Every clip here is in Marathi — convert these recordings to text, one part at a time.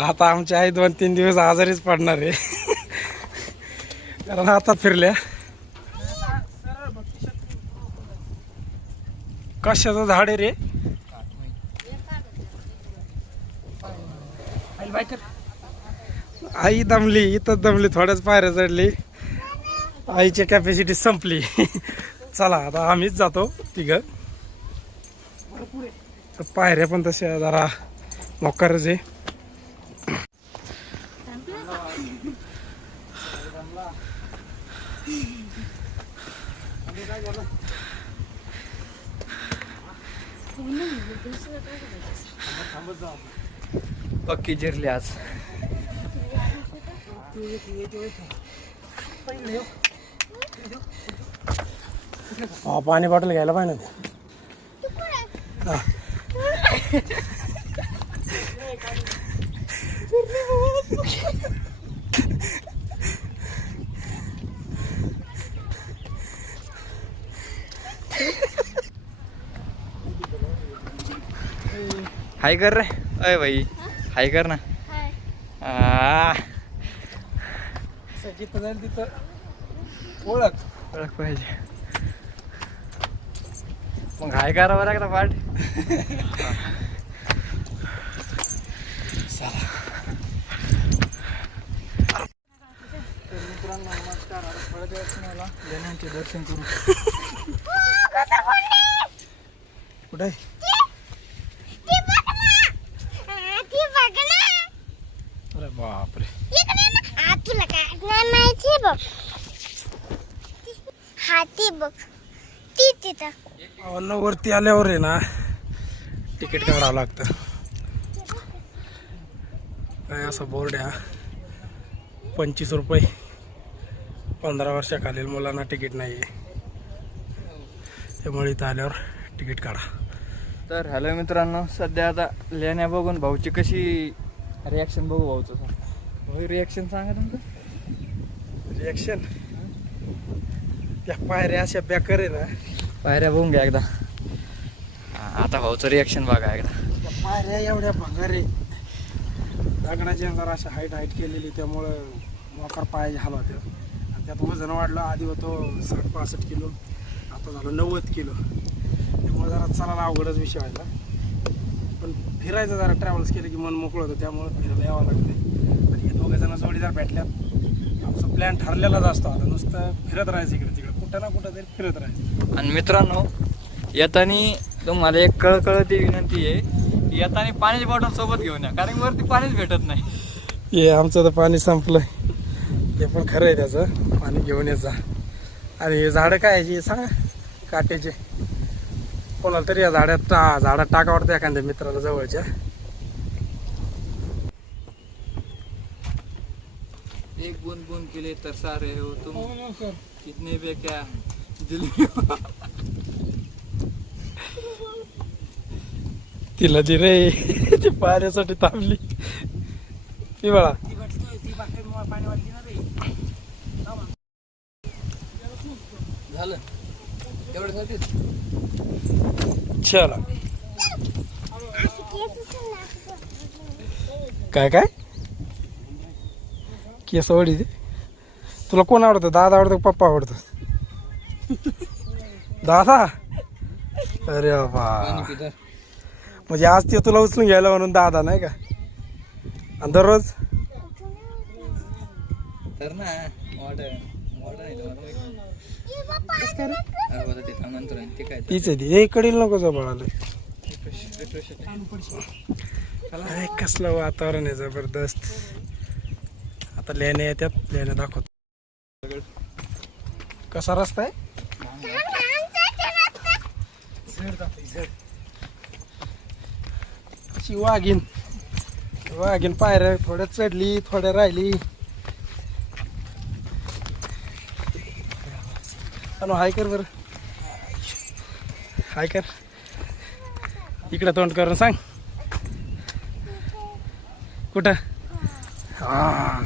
आता आमची आई 2-3 दिवस आजारीच पडणार आहे. कारण आता फिरल्या. कशाचं झाड आहे रे? आई दमली, इथंच दमली, थोड्याच पायऱ्या चढली, आईची कॅपॅसिटी संपली. चला आता आम्हीच जातो तिघं. पायऱ्या पण तशा जरा मोकारच आहे. पक्की जिरली आज. पाणी बॉटल घ्यायला पाहिजे ना. हाय कर रे. अय भाई हाय कर ना. जिथं जाईल तिथं ओळख ओळख पाहिजे. मग हाय करावं लागतं पाठ. मित्रांनो नमस्कार. फळदेवला लेण्यांचे दर्शन करू. कुठे अरे बापरे. वरती आल्यावर आहे ना तिकीट काढावं लागतं. काय असं बोर्ड आहे. 25 रुपये 15 वर्षाखालील मुलांना तिकीट नाही आहे. त्यामुळे इथं आल्यावर तिकीट काढा. तर हॅलो मित्रांनो, सध्या आता लेण्या बघून भाऊची कशी रिॲक्शन बघू. भाऊचं भाऊ रिॲक्शन सांगा तुमचं. रिॲक्शन त्या पायऱ्या अशा बेकार आहे ना. पायऱ्या बघून घ्या एकदा. आता भाऊचं रिॲक्शन बघा एकदा. पायऱ्या एवढ्या भंगार आहे. दगडाच्या जरा अशा हाईट केलेली, त्यामुळं मोकार पाय हाल होते. आणि त्यात वजन वाढलं. आधी होतो 60-65 किलो, आता झालं 90 किलो. त्यामुळे जरा चलायला अवघडच विषय व्हायला. पण फिरायचं जरा ट्रॅव्हल्स केलं की मन मोकळं होतं, त्यामुळे फिरायला यावं लागतं. आणि हे दोघे जण जोडीदार भेटल्यात. आमचा प्लॅन ठरलेलाच असतो. आता नुसतं फिरत राहायचं इकडे तिकडे, कुठं ना कुठं तरी फिरत राहायचं. आणि मित्रांनो येतानी तुम्हाला एक कळकळती विनंती आहे, येतानी पाण्याची बॉटल सोबत घेऊन या, कारण वरती पाणीच भेटत नाही. हे आमचं तर पाणी संपलंय. ते पण खरं आहे, त्याचं पाणी घेऊन यायचा. आणि हे झाडं काय याची सांगा, काटेचे. कोणाला तरी या झाडात टाका वाटतं एखाद्या मित्राला जवळच्या. एक बूंद बूंद केले तर सारे हो तुम, कितने बे क्या दिल. तिला जी रे ती पाण्यासाठी थांबली ती बाळा. झालं एवढ्यासाठी. चला काय काय केस आवडी. तुला कोण आवडतं? दादा आवडतं का पप्पा आवडतं? दादा. अरे बाबा, म्हणजे आज ते तुला उचलून घ्यायला म्हणून दादा नाही का? आणि दररोज तर ना तीच आहे ती. कडील नको जवळ. कसलं वातावरण आहे जबरदस्त. आता लेण्या येतात, लेण्या दाखवतो. कसा रस्ता आहे? वाघीन पायऱ्या थोड्या चढली, थोड्या राहिली. हाय कर बरं, हाय कर. इकडं तोंड करून सांग कुठं. हा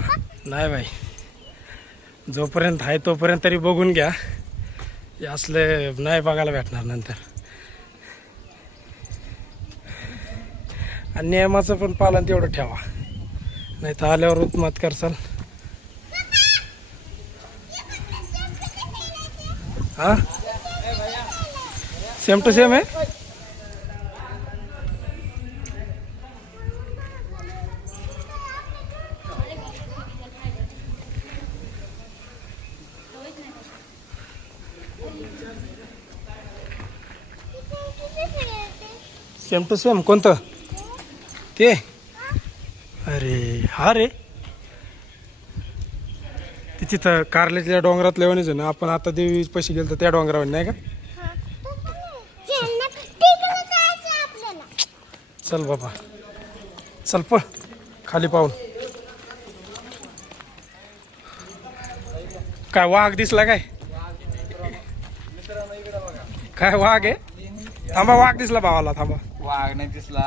नाही बाई, जोपर्यंत आहे तोपर्यंत तरी बघून घ्या. हे असले नाही बघायला भेटणार नंतर. आणि नियमाचं पण पालन तेवढं ठेवा. नाही तर आल्यावर मत करसाल. हा सेम टू सेम आहे. सेम टू सेम कोणतं ते? अरे हा रे, ते तिथं कारल्याच्या डोंगरात लेवणीच आहे ना. आपण आता देवी पैसे गेलो तर त्या डोंगरावर नाही का? चल बाबा चल पळ खाली पाहून. काय वाघ दिसला काय? काय वाघ आहे? थांबा वाघ दिसला भावाला. थांबा वाघ नाही दिसला.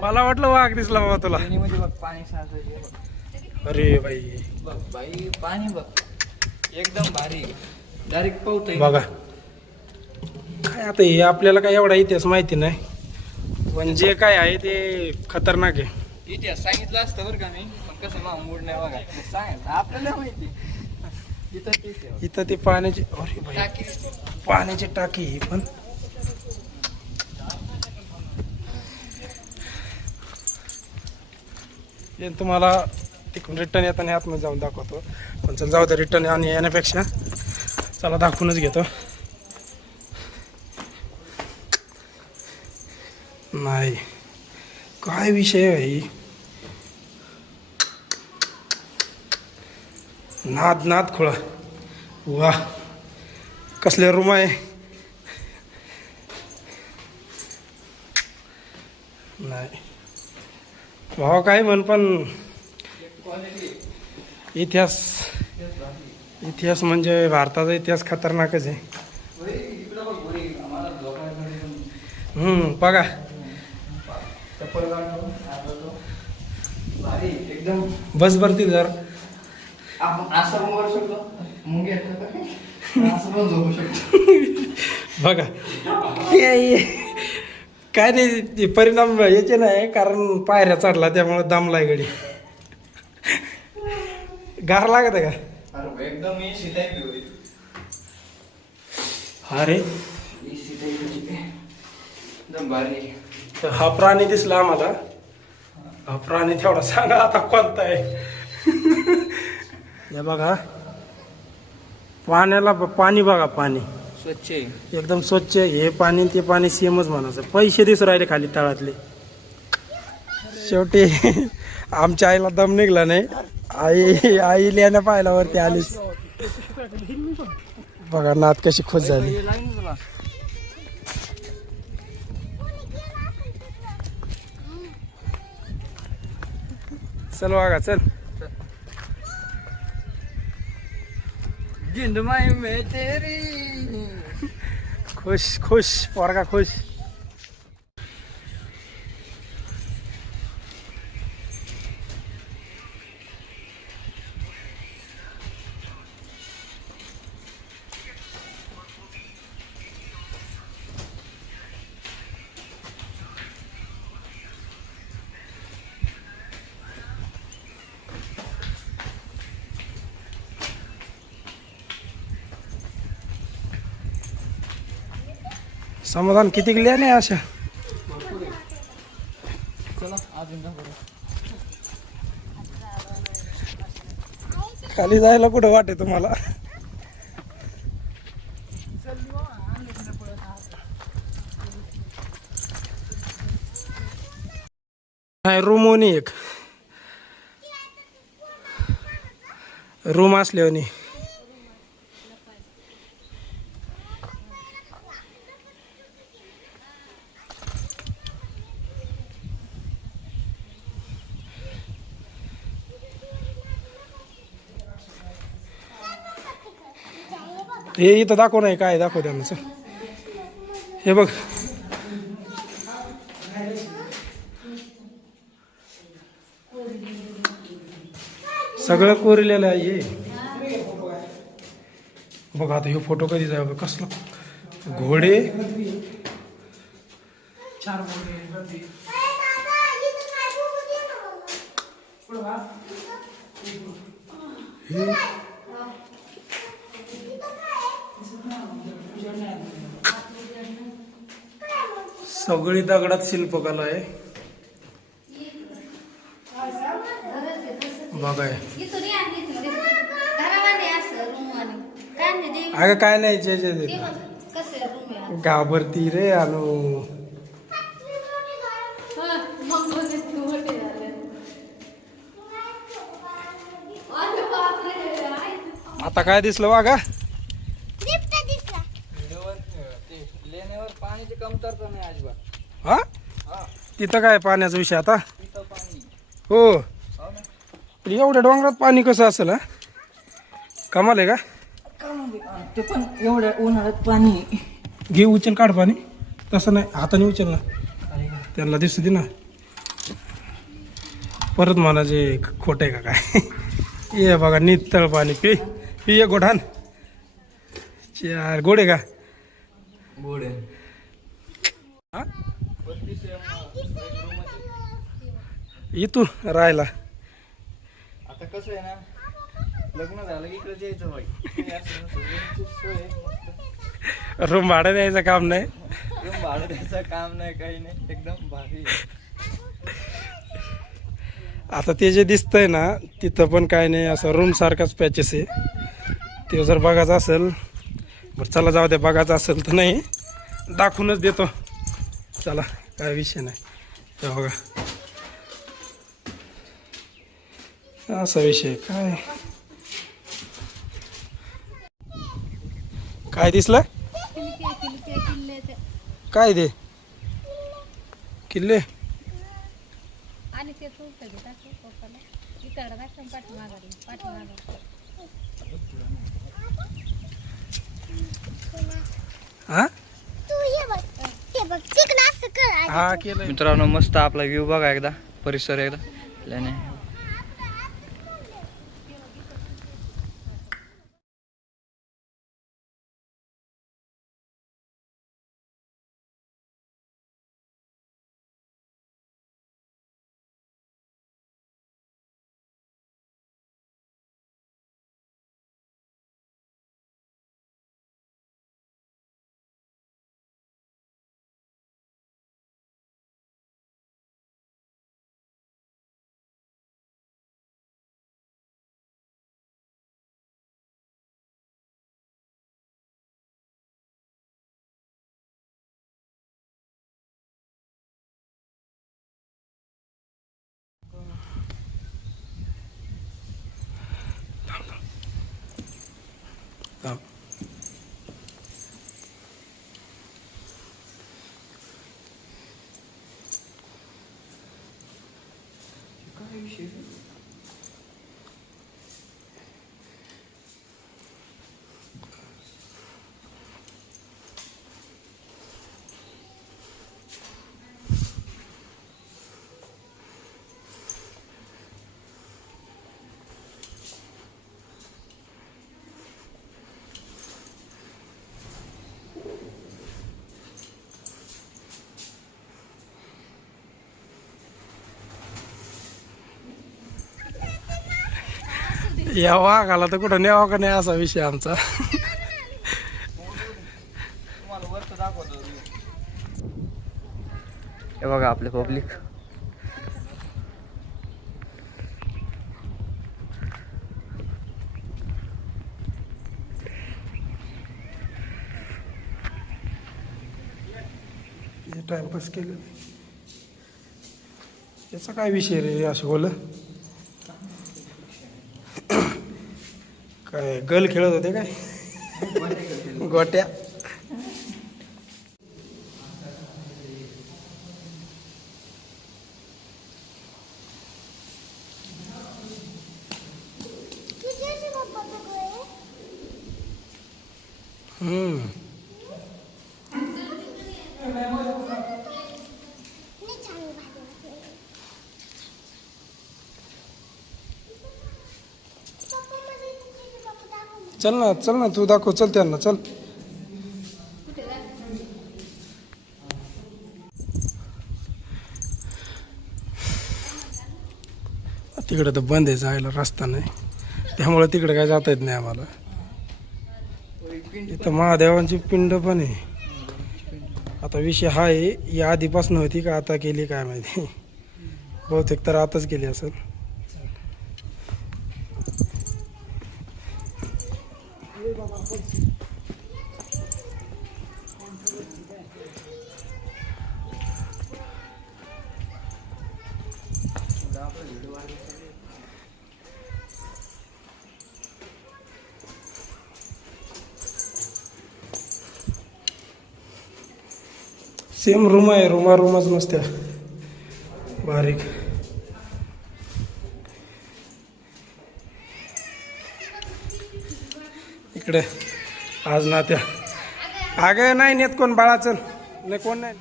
मला वाटलं वाघ दिसला बाबा तुला. मध्ये बघ पाणी साचलं. अरे बाई बघ बाई पाणी बघ एकदम भारी. डायरेक्ट पावतोय बघा. काय आता हे आपल्याला काय एवढा इतिहास माहिती नाही, पण जे काय आहे ते खतरनाक आहे. इतिहास सांगितलं असतं बरं का मी, पण कसं मग मूड नाही बघा. सांगितलं आपल्याला माहिती. इथं ते पाण्याची, अरे बाई टाकी पाण्याची टाकी ही पण. हे तुम्हाला तिकडून रिटर्न येताना आतमध्ये जाऊन दाखवतो. पण चल जाऊ दे, रिटर्न आणि येण्यापेक्षा चला दाखवूनच घेतो. नाही काय विषय आहे भाई. नाद नाद खोळा. वा कसले रूम आहे. नाही भावा काय म्हण, पण इतिहास इतिहास म्हणजे भारताचा इतिहास खतरनाकच आहे. बघा एकदम बस भरती जर आपण असं पण करू शकतो. मुंगी असं पण झोपू शकतो. बघा काय नाही परिणाम याचे नाही, कारण पायऱ्या चढला त्यामुळे दमलाय गडी. गार लागत आहे का? अरे एकदम मी सीताई पिवळी. अरे एकदम भारी. तर हा प्राणी दिसला आम्हाला. हा प्राणी तेवढा सांगा आता कोणता आहे. हे बघा पाण्याला, पाणी बघा पाणी स्वच्छ आहे एकदम स्वच्छ. हे पाणी ते पाणी सेमच म्हणायचं. पैसे दिसू राहिले खाली तळातले. शेवटी आमच्या आईला दम निघला नाही. आई लेण्या पाहिला वरती आलीच. बघा नात कशी खुश झाली. चल बघा चल. जिंद माई में तेरी. खुश खुश पोरगा खुश. समाधान किती गेल्या नाही अशा. चला अजून खाली जायला कुठं वाटे तुम्हाला? रूम होणी एक रूम असल्याने. हे इथं दाखव नाही काय दाखव त्यांना. चल हे बघ सगळं कोरलेलं आहे हे. बघा आता हे फोटो कधी जाय कसलं घोडे. सगळी दगडात शिल्पकला आहे बघाय. अगं काय नाही घाबरती रे अनु. आता काय दिसलं वागा? लेण्यावर पाण्याची कमतरता नाही अजिबात. हा तिथं काय पाण्याचा विषय आता? तिथं पाणी हो हो ना. पण एवढ्या डोंगरात पाणी कसं असेल? हा कमाल आहे का? ते पण एवढ्या उन्हाळ्यात पाणी. घे उचल काढ पाणी. तसं नाही हाताने उचल ना. त्यांना दिसू दे ना. परत म्हणाचे खोट आहे का काय? ये बघा नितळ पाणी. पी एक गोठान. चार गोडे का? गोड आहे. हा इथून राहायला आता कसं आहे ना, लग्न झालं की इकडे यायचं बाई. रूम भाडं द्यायचं काम नाही. भाडं द्यायचं काम नाही, काही नाही, एकदम भारी आहे. आता ते जे दिसतंय ना तिथं पण काय नाही, असं रूम सारखाच पॅचेस आहे. ते जर बघायचं असेल बरं चला जाऊ द्या. बघायचं असेल तर नाही दाखवूनच देतो. चला काय विषय नाही. हे बघा असा विषय. काय दिसलं? काय ते किल्ले? हा हा केलं. मित्रांनो मस्त आपला व्ह्यू बघा एकदा, परिसर एकदा लेणे. हा. काय विषय? या वाघाला तर कुठं न्यावा का नाही असा विषय आमचा. तुम्हाला वरचं दाखवतो. हे बघा आपले पब्लिक. टाइमपास केलं. याचा काय विषय रे असं बोल? काय गल खेळत होते काय गोट्या? चल ना तू दाखव. चल त्यांना चल. तिकडं तर बंद आहे, जायला रस्ता नाही, त्यामुळे तिकडे काय जाता येत नाही आम्हाला. इथं महादेवांची पिंड पण आहे. आता विषय हा आहे, या आधीपासून होती का आता केली काय माहिती, बहुतेक तर आताच केली असेल. सेम रूम आहे, रूमच नसत्या बारीक. इकडे आज ना त्या अगं नाही नेत कोण बाळाचं, नाही कोण नाही.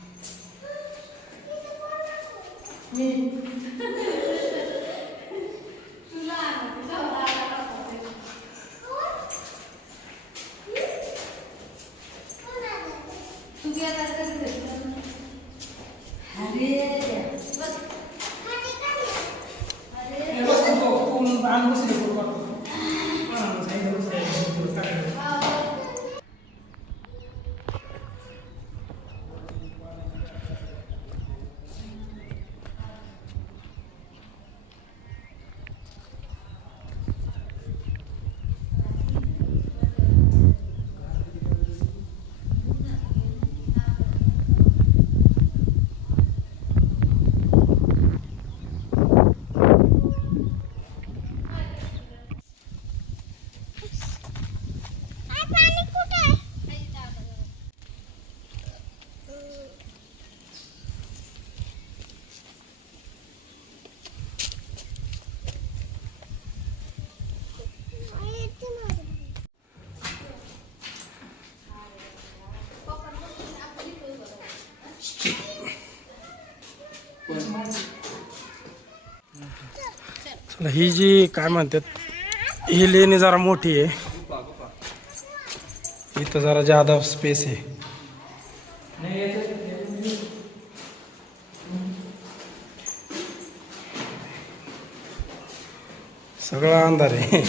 चला, ही जी काय म्हणतात, ही लेणी जरा मोठी आहे, इथं जरा जादा स्पेस आहे. सगळा अंधार आहे.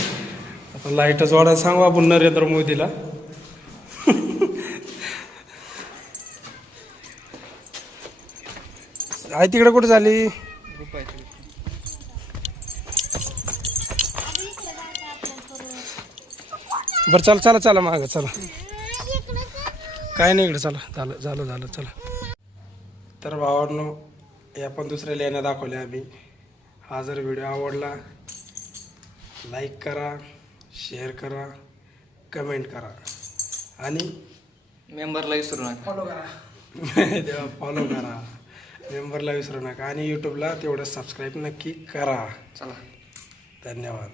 आता लाईट जोडायला सांगू आपण नरेंद्र मोदीला. आई तिकडे कुठे झाली? बरं चला चला चला मागं चला, काय नाही इकडे, चला झालं झालं झालं चला. तर भावांनो, हे आपण दुसऱ्या लेण्या दाखवल्या आम्ही. हा जर व्हिडिओ आवडला, लाईक करा, शेअर करा, कमेंट करा आणि मेंबरला विसरू नका फॉलो करा. तेव्हा फॉलो करा, मेंबरला विसरू नका आणि यूट्यूबला तेवढं सबस्क्राईब नक्की करा. चला, धन्यवाद.